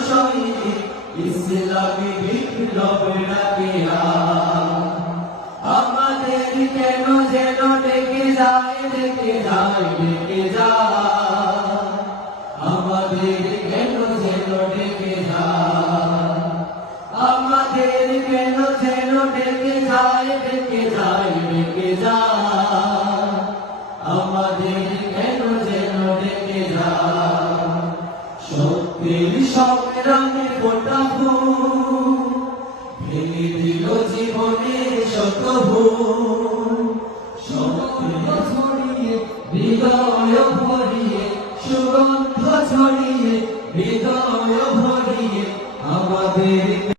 সৈনিক ইসলামী বিপ্লব ডাকে আমাদের কেন যেন ডেকে যায় ডেকে যায় ডেকে যায় আমাদের কেন যেন ডেকে যায় আমাদের কেন যেন ডেকে যায় ডেকে যায় ডেকে যায় আমাদের কেন যেন ডেকে যায় সত্যের সংগ্রামে ফোটা ফুল ভেঙে দিল জীবনের শত ভুল সত্য ছড়িয়ে হৃদয় ভরিয়ে সুগন্ধ ছড়িয়ে হৃদয় ভরিয়ে আমাদের